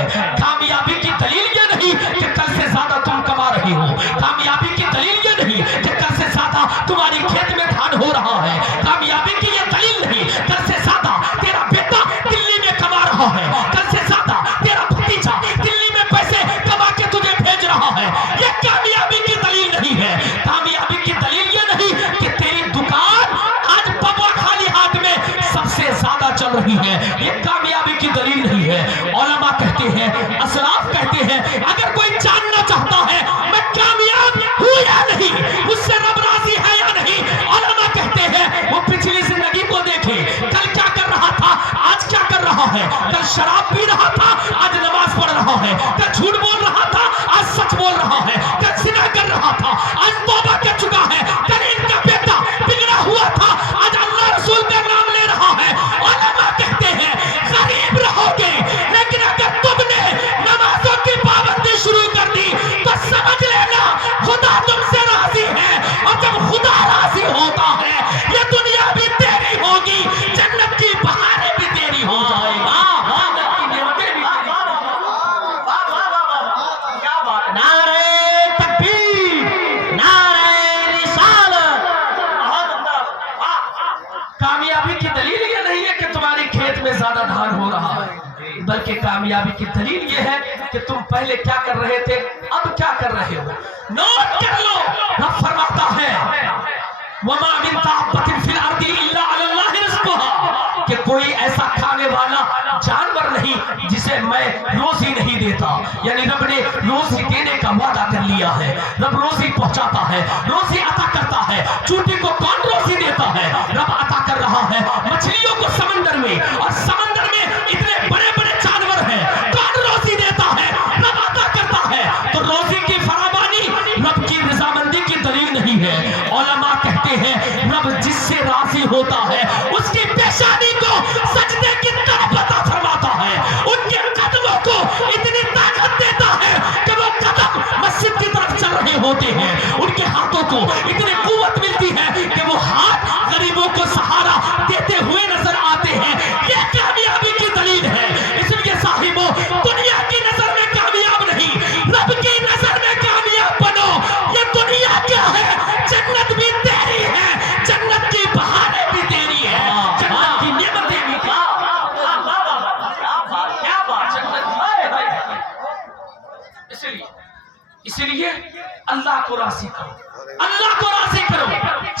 ہے. کامیابی کی دلیل یہ نہیں کہ کل سے زیادہ تم کما رہے ہو. کامیابی کی دلیل یہ نہیں کہ کل سے زیادہ تمہاری کھیت میں دھان ہو رہا ہے. کامیابی کی یہ دلیل نہیں کل سے زیادہ تیرا بیٹا دلی میں کما رہا ہے. کل سے زیادہ تیرا بھتیجا دلی میں پیسے کما کے تجھے بھیج رہا ہے. یہ کامیابی کی دلیل نہیں ہے. کامیابی کی دلیل یہ نہیں کہ تیری دکان آج بابا خالی ہاتھ میں سب سے زیادہ چل رہی ہے. یہ کامیابی کی دلیل نہیں ہے. علماء کہتے ہیں, اسلاف کہتے ہیں, اگر کوئی جاننا چاہتا ہے میں کامیاب ہوں یا نہیں, مجھ سے رب راضی ہے یا نہیں, علماء کہتے ہیں وہ پچھلی زندگی کو دیکھے. کل کیا کر رہا تھا, آج کیا کر رہا ہے. کل شراب پی رہا تھا, آج نماز پڑھ رہا ہے. کل جھوٹ بول رہا تھا, آج سچ بول رہا ہے. کل زنا کر رہا تھا, آج توبہ کر چکا ہے. کل ان کا بیٹا بگڑا ہوا تھا, آج اللہ رسول کا نام لے رہا ہے. علماء کہتے ہیں غریب رہو گے, لیکن اگر تم نے نمازوں کی پابندی شروع کر دی تو سمجھ لینا خدا تم سے راضی ہے. اور جب خدا راضی ہوتا ہے یہ دنیا بھی تیری ہوگی, جنت کی بہاریں بھی تیری ہو جائے گا. نعرہ تکبیر, نعرہ رسالت. کامیابی کی دلیل یہ نہیں ہے کہ تمہاری کھیت میں زیادہ دھان ہو رہا ہے, بلکہ کامیابی کی دلیل یہ ہے کہ تم پہلے کیا کر رہے تھے, اب کیا کر رہے ہو. نوٹ کر لو, رب فرماتا ہے وَمَا مِن دَابَّةٍ فِي الْأَرْضِ إِلَّا عَلَى اللَّهِ رِزْقُهَا, کہ کوئی ایسا کھانے والا جانور نہیں جسے میں روزی نہیں دیتا. یعنی رب نے روزی دینے کا وعدہ کر لیا ہے. رب روزی پہنچاتا ہے, روزی عطا کرتا ہے. چوٹی کو کون روزی دیتا ہے, رب عطا کر رہا ہے. مچھلیوں کو سمندر میں, اور سمندر میں اتنے بڑے بڑے جانور ہیں, کون روزی دیتا ہے, رب عطا کرتا ہے. تو روزی کی فراوانی رب کی رضامندی کی دلیل نہیں ہے. علماء کہتے ہیں رب جس سے راضی ہوتا ہے اس کی پیشانی کو سجدے کی طرف عطا فرماتا ہے. ان کے قدموں کو اتنی طاقت دیتا ہے کہ وہ قدم مسجد کی طرف چل رہے ہوتے ہیں. ان کے ہاتھوں کو اتنی قوت ملتی ہے کہ وہ ہاتھ غریبوں کو سہارا دیتے ہوئے نظر آتے ہیں. یہ کامیابی کی دلیل ہے. اس لیے صاحبوں, دنیا کی نظر میں کامیاب نہیں, رب کی نظر میں کامیاب بنو. یہ دنیا کیا ہے, جنت بھی تیری ہے, جنت کی بہاریں بھی تیری ہے, جنت کی نعمتیں بھی تیری. اس لیے اللہ کو راضی کرو, اللہ کو راضی کرو.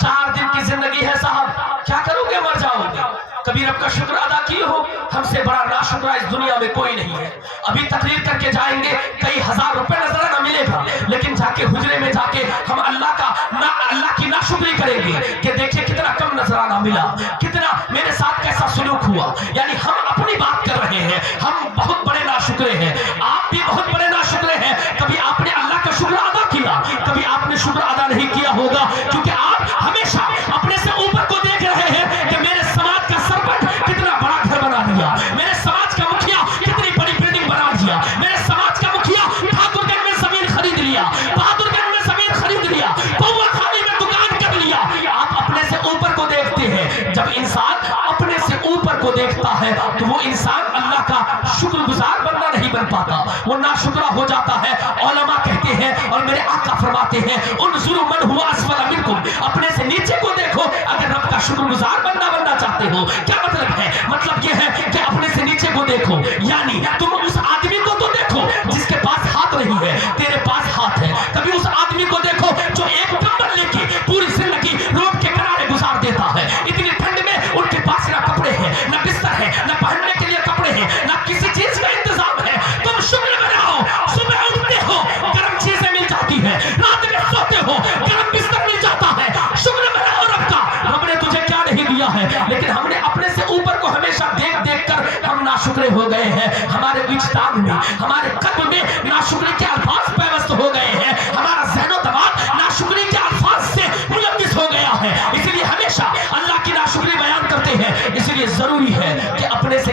4 دن کی زندگی ہے صاحب, کیا کرو گے, مر جاؤ گے. کبھی رب کا شکر ادا کیے ہو, ہم سے بڑا ناشکرہ اس دنیا میں کوئی نہیں ہے. ابھی تقریر کر کے جائیں گے, کئی ہزار روپے نظرانہ ملے گا, لیکن جا کے حجرے میں جا کے ہم اللہ کی ناشکری کریں گے کہ دیکھیں کتنا کم نظرانہ ملا, کتنا میرے ساتھ کیسا سلوک ہوا. یعنی ہم اپنی بات کر رہے ہیں, ہم بہت بڑے ناشکرے ہیں, آپ بھی بہت بڑے ناشکرے ہیں. کبھی آپ نے اللہ کا شکر ادا کیا, کبھی آپ نے شکر ادا نہیں کیا ہوگا, کیونکہ آپ ہمیشہ اپنے سے اوپر کو دیکھ رہے ہیں کہ میرے سماج کا سرپنچ کتنا بڑا گھر بنا دیا, میرے سماج کا مکھیا کتنی بڑی بلڈنگ بنا دیا, میرے سماج کا مکھیا ٹھاکر گنج میں زمین خرید لیا, بہادر گنج میں زمین خرید لیا, بوا خالی میں دکان کر لیا. آپ اپنے سے اوپر کو دیکھتے ہیں. جب انسان اپنے سے اوپر کو دیکھتا ہے تو وہ انسان اللہ کا شکر گزار بندہ نہیں بن پاتا, وہ ناشکرہ ہو جاتا ہے. علماء کہتے ہیں اور میرے آقا فرماتے ہیں انظروا من هو اسفل منکم, اپنے سے نیچے کو دیکھو اگر رب کا شکر گزار بندہ بننا چاہتے ہو. کیا مطلب ہے, مطلب یہ ہے کہ اپنے سے نیچے کو دیکھو, یعنی تم اس آدمی کو تو دیکھو جس کے پاس ہاتھ نہیں ہے, تیرے پاس ہاتھ ہے. کبھی اس آدمی کو دیکھو جو ایک کمبل لے کے پوری زندگی روڈ کے کنارے گزار دیتا ہے. اتنی ٹھنڈ میں ان کے پاس نہ کپڑے ہیں, نہ بستر ہے, نہ پہننے کے لیے کپڑے ہیں, نہ کسی چیز کا انتظام ہے. تم شکر مناؤ, صبح اٹھتے ہو گرم چیزیں مل جاتی ہیں, رات میں سوتے ہو گرم بستر مل جاتا ہے. شکر مناؤ رب کا, رب نے تجھے کیا نہیں دیا ہے. لیکن ہم نے اپنے سے اوپر کو ہمیشہ دیکھ دیکھ کر ہم ناشکرے ہو گئے ہیں. ہمارے وجدان میں, ہمارے قلب میں ناشکری کے الفاظ پیوست ہو گئے ہیں. ہمارا ذہن و دماغ ناشکری کے الفاظ سے ملوث ہو گیا ہے. اس لیے ہمیشہ اللہ کی ناشکری بیان کرتے ہیں. اس لیے ضروری ہے کہ اپنے سے